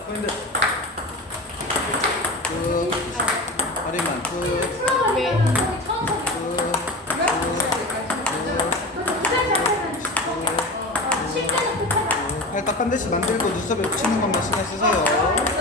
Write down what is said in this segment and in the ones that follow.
자, 포인트. 쭉. 다리만 쭉. 쭉. 팔딱 한 대씩 만들고 눈썹에 붙이는 것만 신경 쓰세요.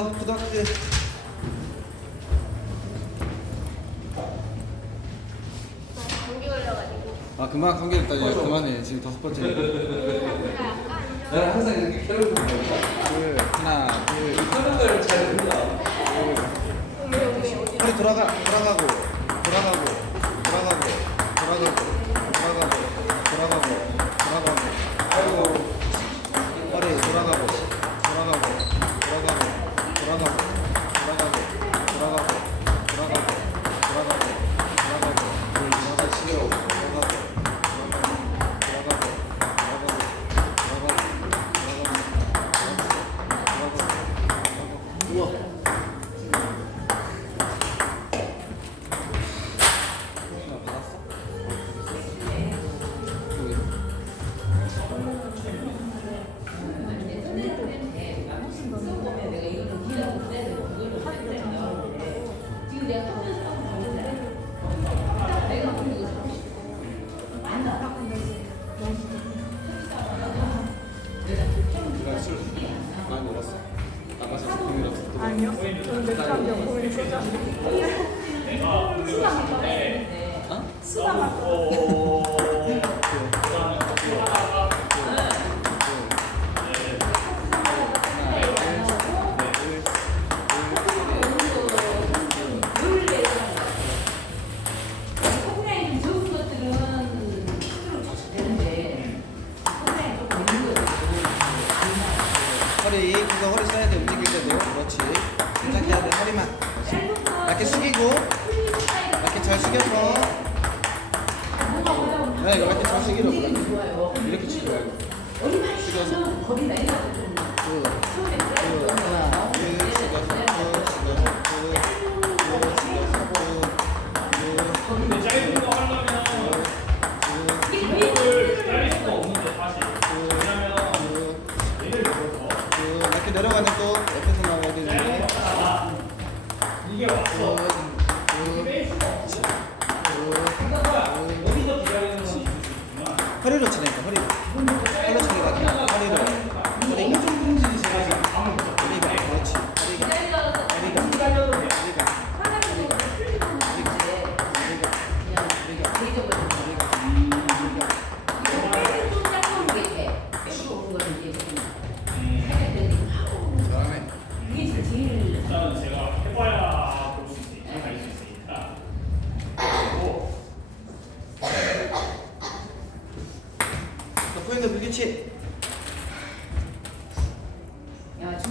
아, 부탁해. 나 감기 걸려가지고. 아, 그만 관계됐다. 야, 그만해. 지금 다섯 번째. 내가 항상 이렇게 캐롤 부르는 거야. 하나, 둘.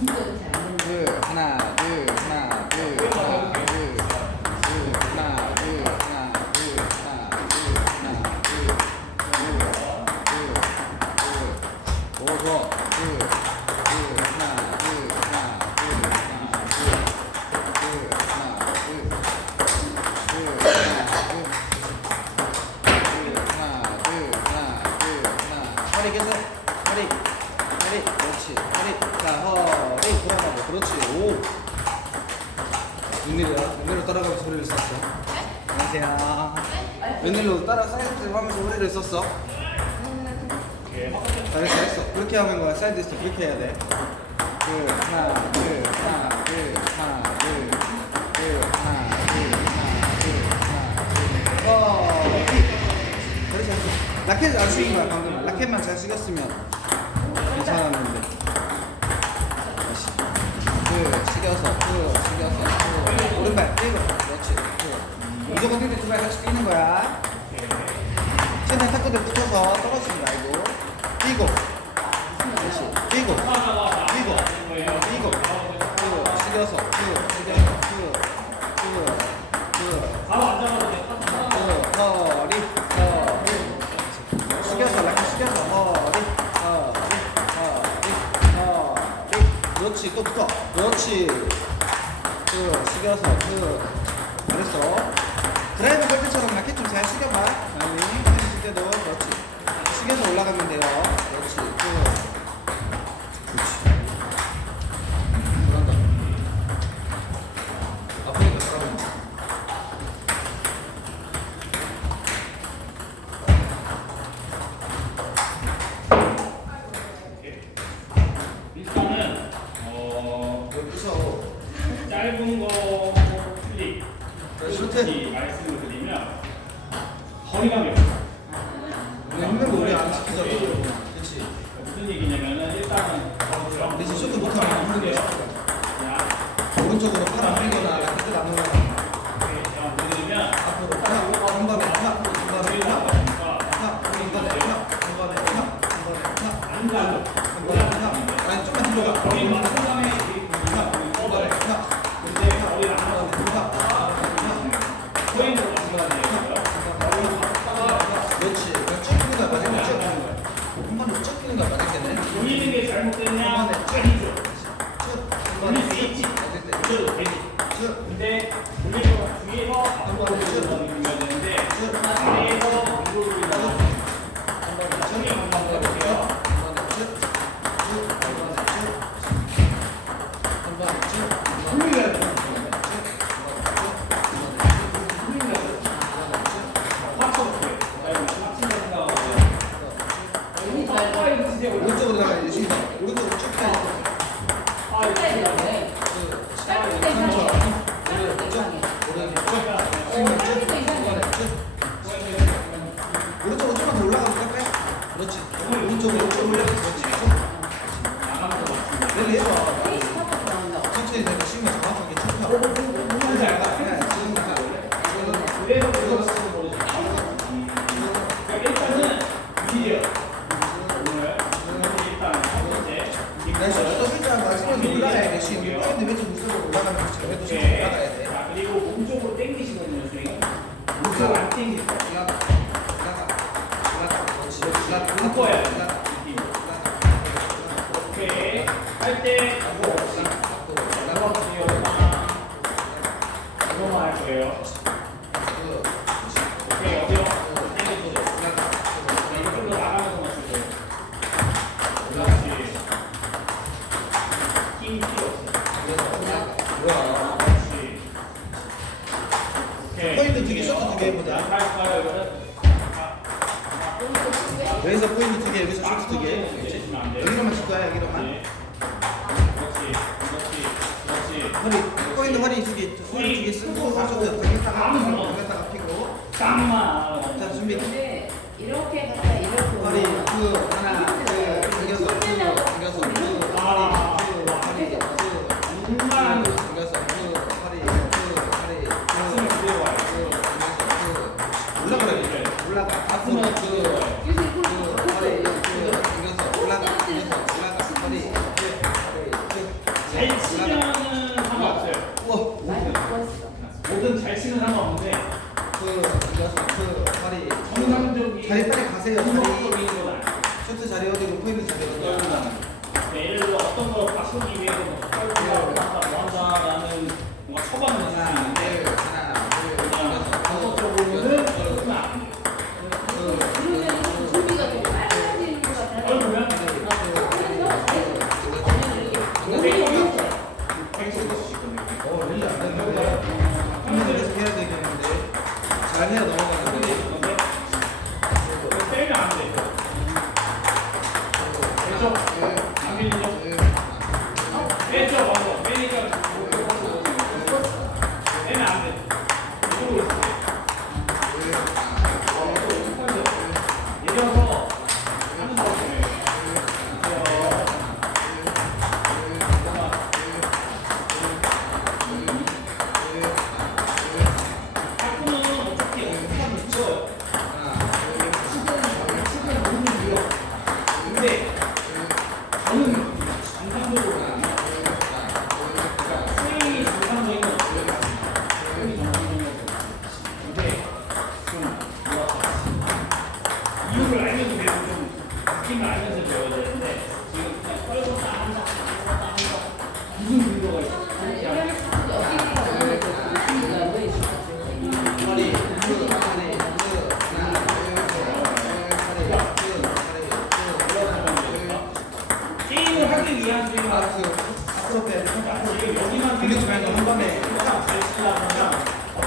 진짜 좋다. 둘, 하나, 됐어? 잘했어, 잘했어. 그렇게 하는 거야. 사이드 스텝 그렇게 해야 돼. 둘, 하나, 둘, 하나, 둘, 하나, 둘, 둘, 하나, 둘, 하나, 둘, 하나, 둘. 어, 이. 그렇지, 잘했어. 라켓 안 쓰인 거야, 방금. 라켓만 잘 쓰였으면 괜찮았는데. 다시. 둘, 숙여서, 둘, 숙여서, 둘. 오른발, 뛰고. 그렇지. 둘. 무조건 뛰는 두 발 같이 뛰는 거야. 끝에 태클에 붙어서 떨어지지 말고. 뛰고. 다시 뛰고. 뛰고. 뛰고. 뛰고. 숙여서 뛰고. 숙여서 뛰고. 뛰고. 뛰고. 바로 앉아서 허리. 허리. 숙여서 라켓 숙여서 허리. 허리. 허리. 허리. 그렇지. 또 붙어. 그렇지. 그 숙여서 그 그랬어. 드라이브 걸 하면 돼요. 그렇지. 그렇지. 앞으로 가까운. 일단은 어 왜 부서워? 짧은 거 클릭 그렇지. 말씀을 드리면 거리감이 없어요. 你那个什么怎么样？అయితే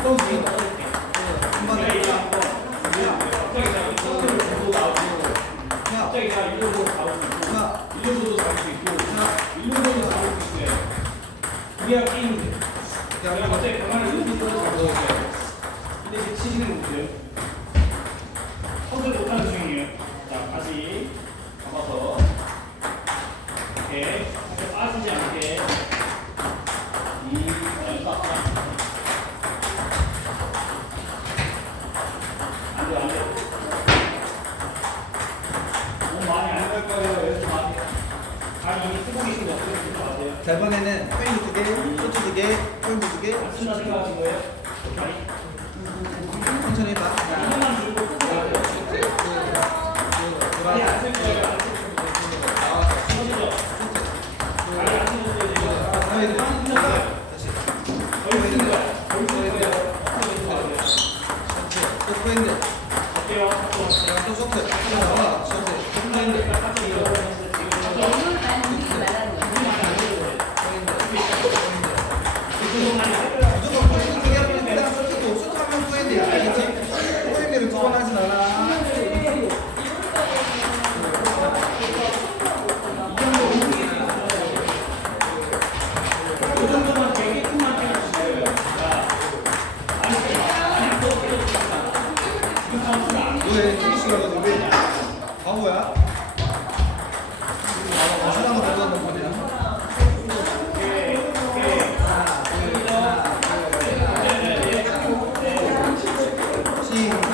convite. 이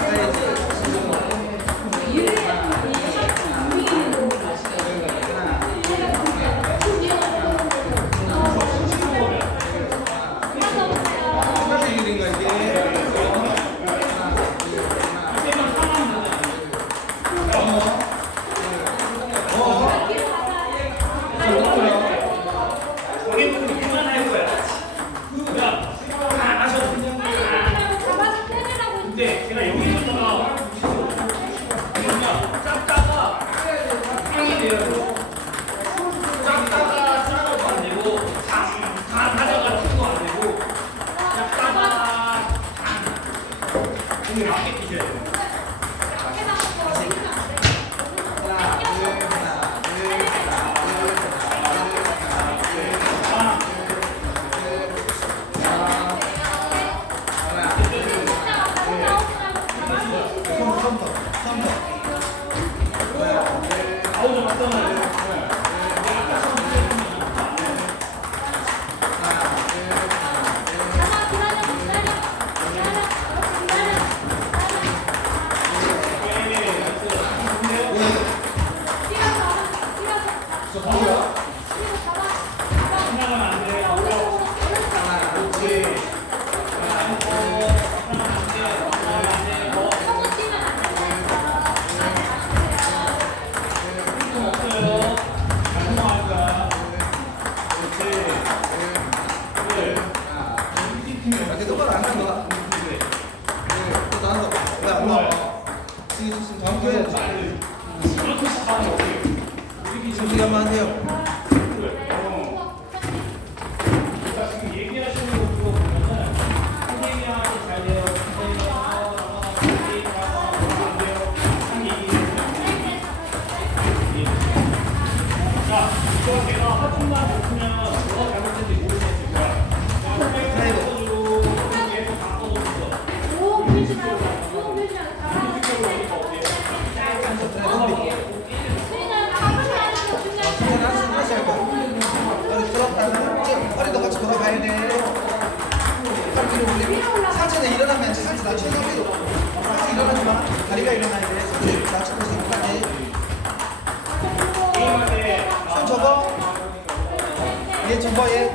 접어 얘.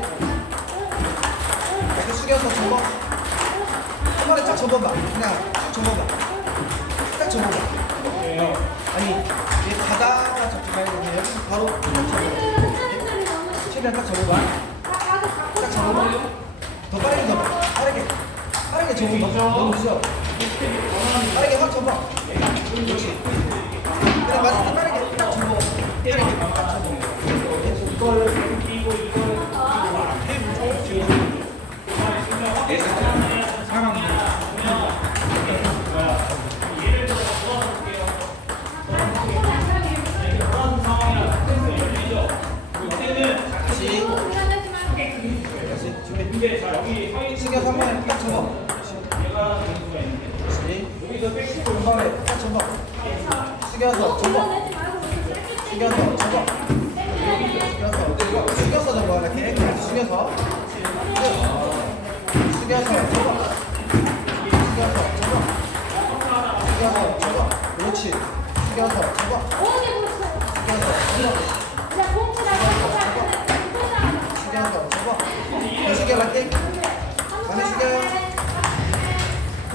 이렇게 숙여서 접어. 한 마리 딱 접어봐. 그냥 쭉 접어봐. 딱 접어봐. 아니 얘 가다가 접지 말고 그냥 바로 딱 접어. 최대한 딱 접어봐. 딱 접어봐. 더 빠르게 접어. 빠르게. 빠르게 접어봐. 너무 늦어. 빠르게 확 접어. 그렇지. 그래 맞을 때 빠르게 딱 접어. 빠르게 딱 접어.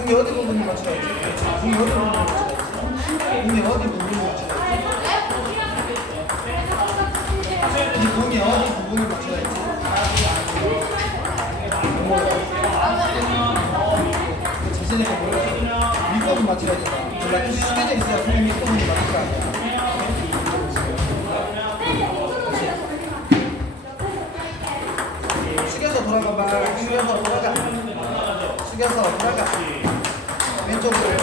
공이 어디 부분이 맞춰야 지 공이 어디 부분이 맞춰야 지 공이 어디 부분이 맞춰야 지 이 공이 어디 부분이 맞춰야 지 자신에게 뭐야? 밑부분 맞춰야 지 이렇게 숙여져 있어야 공이 밑부분이 맞을 거 아니야. 숙여서 돌아가봐. 숙여서 돌아가. 숙여서 돌아가. 왼쪽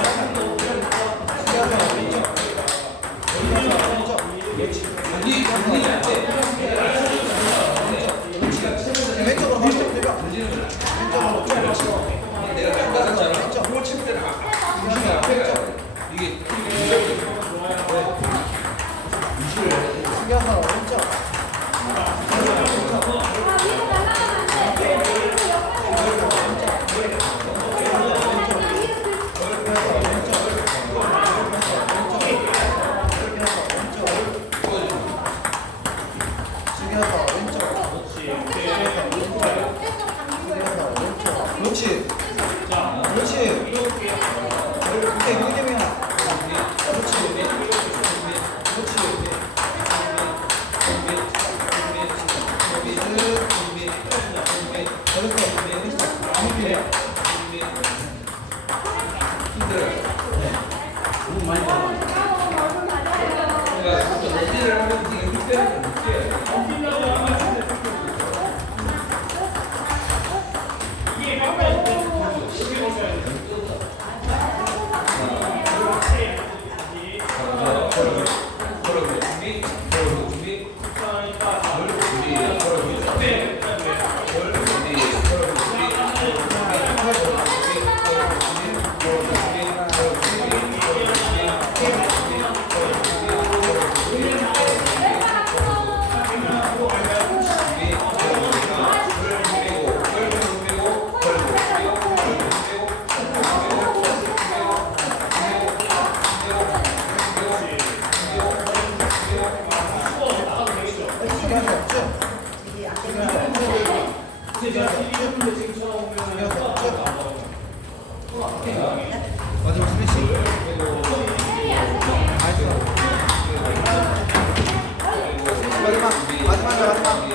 딱. 딱.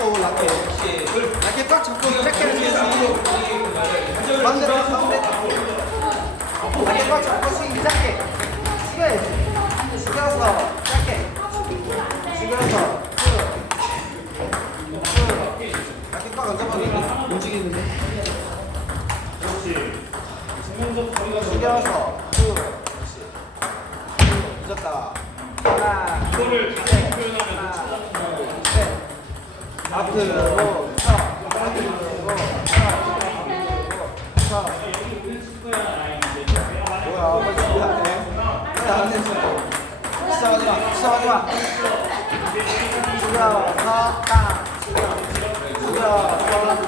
잡고 라켓. 라켓 꽉 잡고 시작해. 스매시. 가운데로 가운데. 라켓 꽉 잡고 시작해. 시작해. 숙여서 쭉. 쭉. 꽉 얹어버리면 움직이는데. 그렇지 세면서 거리가. 쭉. 늦었다. 하나, 이거를 셋. 표현하면 셋. 앞으로. 빨리 안 했어. 좋아 좋아 죽여서 땅 죽여 서땅